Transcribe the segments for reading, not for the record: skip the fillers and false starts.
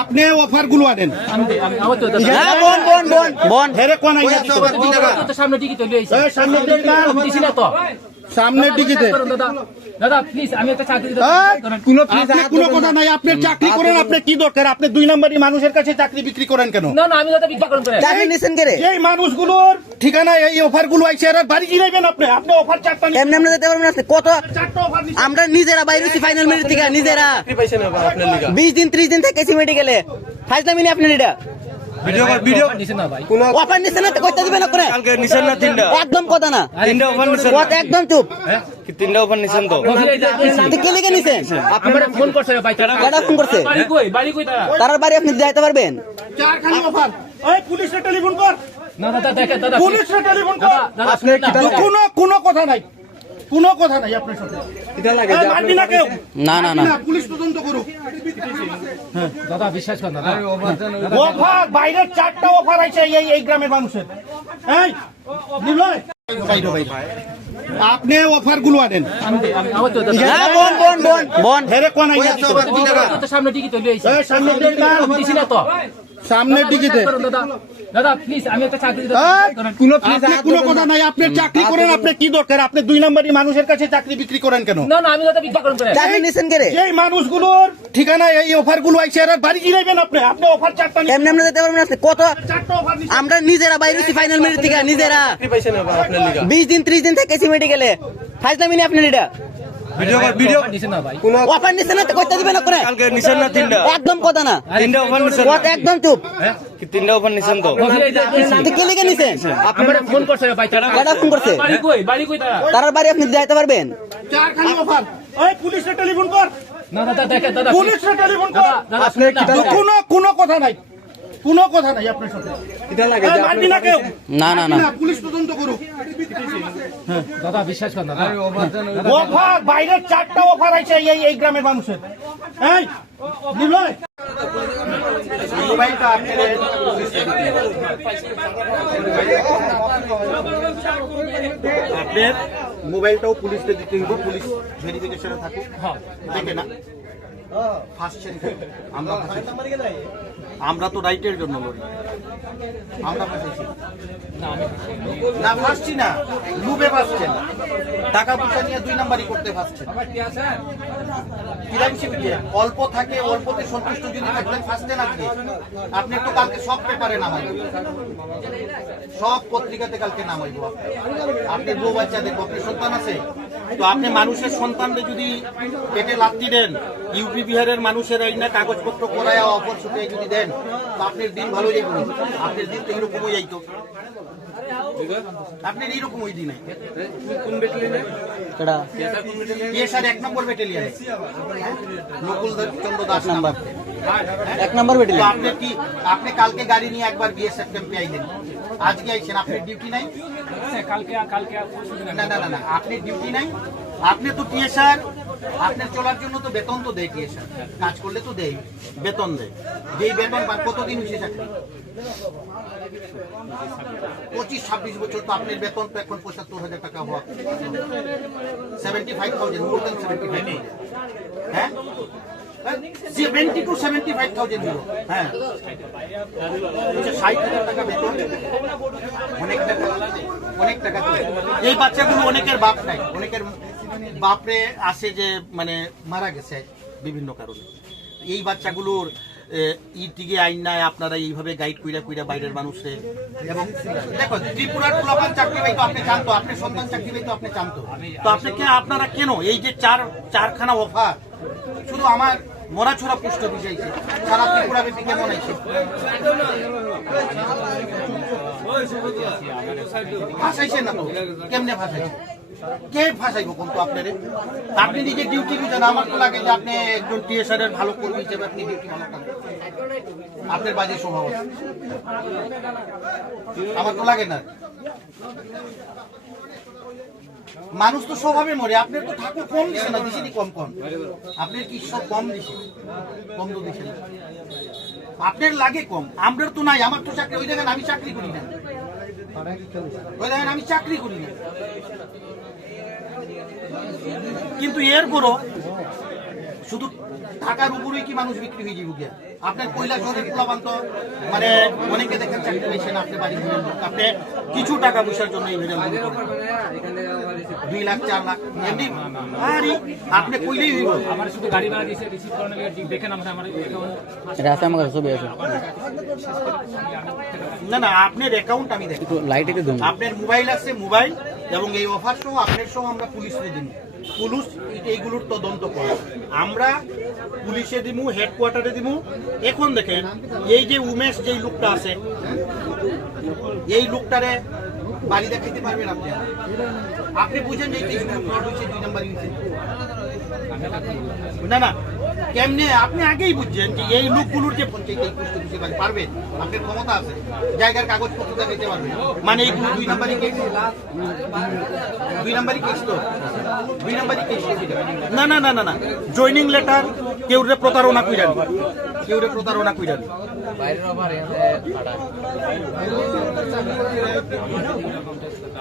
আপনি অফার গুলো আনেন সামনের দিকে দাদা প্লিজ আমি একটা চাকরি কোনো কথা নাই। আপনি চাকরি করেন, আপনি কি দরকার? আপনি 2 নম্বরই মানুষের কাছে চাকরি বিক্রি করেন কেন? না না আমি দাদা বিক্রি করেন এই মানুষগুলোর ঠিকানা এই অফার গুলো আইছে, এরা বাড়ি গিলাইবেন। আপনি আপনি অফার চারটা এমনি এমনি যেতে পারবেন না। কত আমরা নিজেরা বাইরে ফাইনাল মিনিট থেকে নিজেরা 20 দিন 30 দিন থেকে মেডিকেলে ফাইজলামি নি আপনি এটা ভিডিও নিছেন না ভাই অফার নিছেন না কইতে দিবেন না করে কালকে নিছেন না তিনটা একদম কথা না তিনটা অফার নিছেন কথা একদম চুপ কি তিনটা অফার নিছেন তো তো কে লিখে নিছেন আমরা ফোন করছে ভাই তারা কারা ফোন করছে বাড়ি কই তারা তার বাড়ি আপনি যাইতে পারবেন চারখানি অফার। এই পুলিশে টেলিফোন কর, না দাদা দেখেন দাদা পুলিশে টেলিফোন কর। আপনি কোনো কথা নাই, কোনো কথা নাই আপনার সাথে। এই মারবি না কেউ? না না না পুলিশ তদন্ত করুক। দাদা বিশ্বাস করেন দাদা অফার বাইরের 4টা অফার আইছে এই গ্রামের মানুষের। এই নিলয় আপনি অফার গুলো আনেন বন হেরে কোন আইছে সামনে দিকে চলে আইছে এই সামনের দিকে না, দিছি না তো সামনের দিকে দাদা দাদা প্লিজ আমি একটা চাকরি কোনো কথা নাই। আপনি চাকরি করেন, আপনি কি দরকার? আপনি 2 নম্বরই মানুষের কাছে চাকরি বিক্রি করেন কেন? না না আমি দাদা বিক্রি করেন চাকরি নিছেন কে রে এই মানুষগুলোর ঠিকানা এই অফার গুলো আইছে, এরা বাড়ি গিলাইবেন। আপনি আপনি অফার চারটা এমনি এমনি যেতে পারবেন না। কত 4টা অফার আমরা নিজেরা বাইরে ফাইনাল মিনিট থেকে নিজেরা 20 দিন 30 দিন থেকে মেডিকেলে ফাইজলামি নি আপনি এটা ভিডিও নিছেন না ভাই অফার নিছেন না কইতে দিবেন না করে কালকে নিছেন না তিনটা একদম কথা না তিনটা অফার নিছেন কথা একদম চুপ কি তিনটা অফার নিছেন তো তো কে লিখে নিছেন আমরা ফোন করছে ভাই তারা কারা ফোন করছে বাড়ি কই তারা তার বাড়ি আপনি যাইতে পারবেন চারখানি অফার। এই পুলিশে টেলিফোন কর, না দাদা দেখেন দাদা পুলিশে টেলিফোন কর। কোনো কথা নাই, কোনো কথা নাই আপনার সাথে। এই মারবি না কেউ? না না না পুলিশ তদন্ত করুক। দাদা বিশ্বাস করেন দাদা অফার বাইরের 4টা অফার আইছে এই গ্রামের মানুষের। এই নিলয় মোবাইলটা আপনার মোবাইলটাও পুলিশকে দিতে হইব, পুলিশ ভেরিফিকেশনে থাকুক। দেখে না ফাঁসছেন কেন? আমরা তো রাইটের জন্য লড়ি, আমরা ফাঁসেছি না, ফাঁসছি না, লুবে ফাঁসছেন। টাকা পয়সা নিয়ে 2 নম্বরই করতে ফাঁসছেন। অল্প থাকে, অল্পতে সন্তুষ্ট যদি থাকবেন ফাঁসতেন আজকে। আপনি তো কালকে সব পেপারে নামাইব, সব পত্রিকাতে কালকে নামাইব। আপনি বউ বাচ্চা দেখবো, আপনার সন্তান আছে তো আপনি মানুষের সন্তানদের যদি পেটে লাত্তি দেন, ইউপি বিহারের মানুষের এই না কাগজপত্র করায় অপর ছুটে যদি দেন তো আপনার দিন ভালো যাইব। আপনার দিন তো এরকমই যাইতো, আপনার এইরকম ওই দিনে। কোন ব্যাটালিয়নে? PSR 1 নম্বর ব্যাটালিয়নে নকুল চন্দ্র দাস নাম্বার 1 নম্বর ব্যাটালিয়ন। আপনি কি আপনি কালকে গাড়ি নিয়ে একবার BSF ক্যাম্পে আইলেন, আজকে আইছেন, আপনার ডিউটি নাই? না না না না, আপনি ডিউটি নাই। আপনি তো PSR, আপনার চলার জন্য তো বেতন তো দেয় PSR, কাজ করলে তো দেয়, বেতন দেয়। যেই বেতন পান, কতদিন হয়েছে চাকরি? 25-26 বছর। তো আপনার বেতন তো এখন 75,000 টাকা হওয়া, 75,000, মোর দেন 75,000। হ্যাঁ 70 to 75,000 euro। হ্যাঁ 60,000 টাকা বেতন, অনেক টাকা, অনেক টাকা। এই বাচ্চাগুলো অনেকের বাপ নাই, অনেকের বাপরে আসে যে মানে মারা গেছে বিভিন্ন কারণে। এই বাচ্চাগুলোর ইটিকে আইন নাই, আপনারা এইভাবে গাইড কইরা কইরা বাইরের মানুষে। এবং দেখো ত্রিপুরার পোলাপান চাকরি পাইতো আপনি জানতো, আপনার সন্তান চাকরি পাইতো আপনি জানতো, তো আপনি কেন, আপনারা কেন এই যে চারখানা অফার শুধু আমার মরাছড়া পুষ্ট বুঝাইছে, সারা ত্রিপুরা ব্যাপী কেমন আইছে? ফাঁসাইছে না তো, কেমনে ফাঁসাইছে? কে ফাঁসাইব কোন তো আপনারে? আপনি নিজে ডিউটি বুঝেন। আমার তো লাগে যে আপনি একজন TSR এর ভালো কর্মী হিসেবে আপনি ডিউটি ভালো করেন, আপনার বাজে স্বভাব আছে, আমার তো লাগে না। মানুষ তো স্বভাবে মরে, আপনার তো ঠাকুর কম দিছে না, দিছে কম কম, আপনার কি সব কম দিছে? কম তো দিছে না, আপনার লাগে কম, আমার তো নাই। আমার তো চাকরি, ওই দেখেন আমি চাকরি করি না, ওই দেখেন আমি চাকরি করি না, কিন্তু এরপরও শুধু টাকার উপরেই কি মানুষ বিক্রি হয়ে যাবে গিয়া? আপনার কয়লা শহরের পোলাপান্ত মানে অনেকে দেখেন চাকরি পেয়েছেন, আপনি বাড়ি ঘুরেন, আপনি কিছু টাকা পয়সার জন্য এই ভিডিও 2 লাখ 4 লাখ এমনি আরে আপনি কইলেই হইব। আমার শুধু গাড়ি ভাড়া দিয়েছে রিসিভ করানো দেখেন আমরা আমার অ্যাকাউন্ট এটা আছে আমার কাছে ছবি আছে না না আপনার অ্যাকাউন্ট আমি দেখি, লাইট একটু ধরুন আপনার মোবাইল আছে, মোবাইল এবং এই অফার সহ আপনার সহ আমরা পুলিশে দিন, পুলিশ এইগুলোর তদন্ত করে আমরা পুলিশে দিমু, হেডকোয়ার্টারে দিমু। এখন দেখেন এই যে উমেশ যেই লোকটা আছে, এই লোকটারে বাড়ি দেখাইতে পারবেন আপনি? আপনি বুঝেন যে এই ফ্রড হয়েছে 2 নাম্বার ইউনিট। না না কেমনে আপনি আগেই বুঝছেন যে এই লোকগুলোর যে পঞ্চায়েত এই পুষ্ট দিতে পারবেন, আপনার ক্ষমতা আছে, জায়গার কাগজপত্র দেখাইতে পারবেন, মানে এইগুলো 2 নাম্বারই কেস, 2 নাম্বারই কেস তো 2 নাম্বারই কেস। না না না না না জয়নিং লেটার কেউরে প্রতারণা কইরান, কেউরে প্রতারণা কইরান।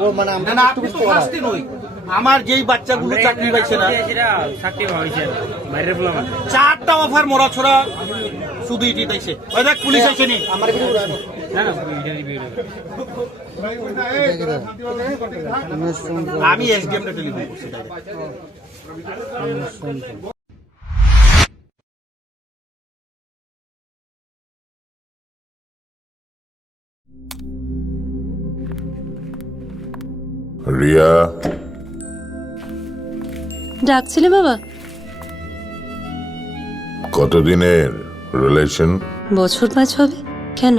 ও মানে আমরা না না আপনি তো ফার্স্টে নই, আমার যেই বাচ্চাগুলো চাকরি পাইছে না, চাকরি পাইছে বাইরের ফুলামা 4টা অফার মরা ছড়া শুধু ইটি দিয়েছে। ওই দেখ পুলিশ আইছে নি, আমার ভিডিও না না আমি এসডিএম টা টেলিফোন করছি ডাইরেক্ট। রিয়া, ডাকছিলে বাবা? কতদিনের রিলেশন? বছর 5 হবে। কেন?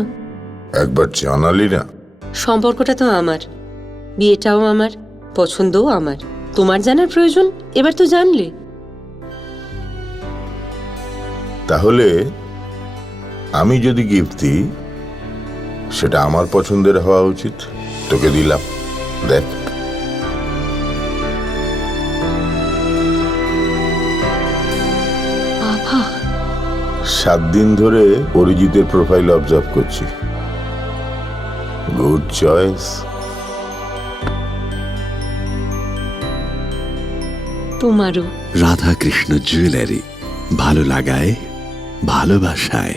একবার জানালি না? সম্পর্কটা তো আমার, বিয়েটাও আমার, পছন্দও আমার। তোমার জানার প্রয়োজন এবার তো জানলে। তাহলে আমি যদি গিফট দিই সেটা আমার পছন্দের হওয়া উচিত। তোকে দিলাম, দেখ। বাবা 7 দিন ধরে অরিজিতের প্রোফাইল অবজার্ভ করছি। Good choice. তোমারও। রাধাকৃষ্ণ জুয়েলারি, ভালো লাগায় ভালোবাসায়।